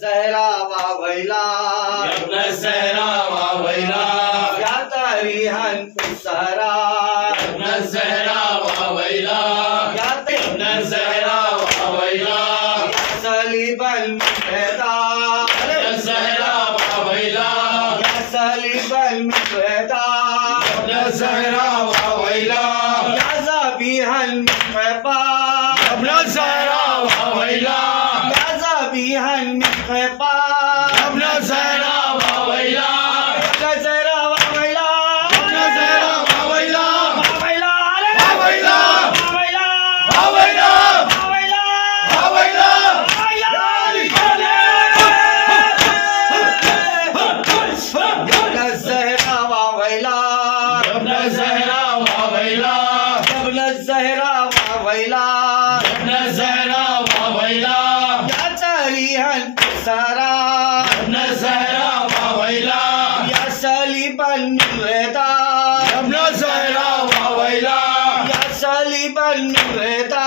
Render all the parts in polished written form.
Zahra wa Waila, Ibn Zahra wa Waila, Ya Tarihan Sahara, Ibn Zahra wa Waila, Ya Ibn Zahra wa Waila, Salib al-Muqtada, Ibn Zahra wa Waila, Ya Salib al-Muqtada, Ibn Zahra wa Waila, Ya Zabih al-Muqtada, Ibn Zahra wa Waila, Ya Zabih al-Muqtada, Ibn Zahra wa Waila, Ya Zahra wa Waila, Ibn Zahra wa Waila, wa Waila, wa Waila, wa Waila, wa Waila, wa Waila, wa Waila. Ya Zahra wa Waila, Ibn Zahra wa Waila, Ibn Zahra wa Waila, Ibn Zahra wa Waila, Ya Tarihan Sahara, Ibn Zahra wa Waila, Ya Salib al-Muqtada, Ibn Zahra wa Waila, Ya Salib al-Muqtada,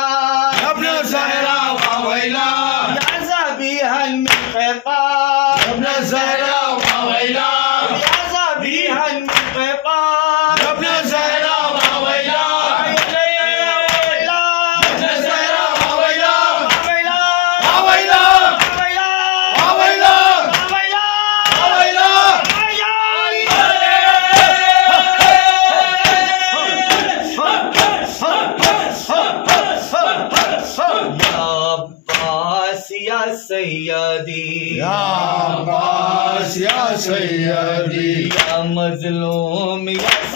Ibn Zahra wa Waila, Ya Zabih al-Muqtada, Ibn Zahra wa Waila, Ya Zabih al-Muqtada, Ibn Zahra wa Waila, Ibn Zahra wa Waila, wa Waila, wa Waila, wa Waila. Ya Sayyidi, Ya Abbas ya Sayyidi, Ya Mazlum Ya